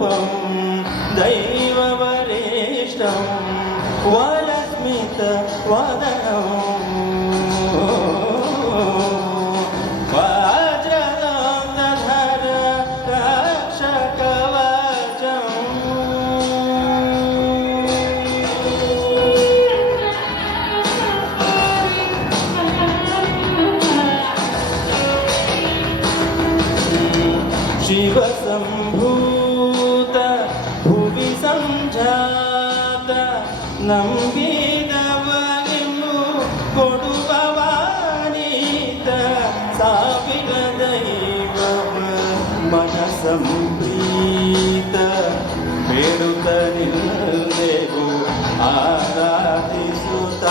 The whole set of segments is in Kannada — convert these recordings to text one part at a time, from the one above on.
रूपं दैववरिष्ठं वरस्मितवदनं वज्रदण्डधर रक्षकवचम् शिवसम्भूत भुवि सञ्जात ನಂಬಿದವಗೆಂದು ಕೊಡುವವಾನೀತ ಸಾವಿರ ದೈವವ ಮನಸಂಪ್ರೀತ ಬೇಡುತ್ತ ನಿಲ್ಲೆವು ಆರಾಧಿಸುತ್ತ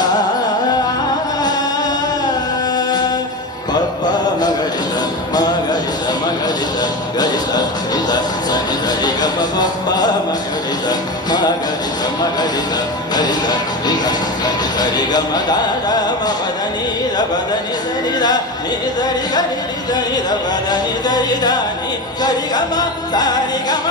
ಪಪ್ಪ ಮಗಳಿದ ಮಗಳಿದ ಮಗಳಿದ ಗರಿದ ಗರಿದ ಸನಿ ಗರಿ ಗ ಪಪ್ಪ ಮಗಳಿದ ಮಗಳಿದ ಮಗಳಿದ ಗರಿದ ಗರಿದ ಸನಿ ಗರಿ ಗ ಮದಾದ ಮಪದನಿ ರಪದನಿ ಸರಿದ ನಿ ಸರಿ ಗರಿ ದ ಪದನಿ ಸರಿದ ನಿ ಸರಿ ಗ ಮ ಸಾರಿ ಗ ಮ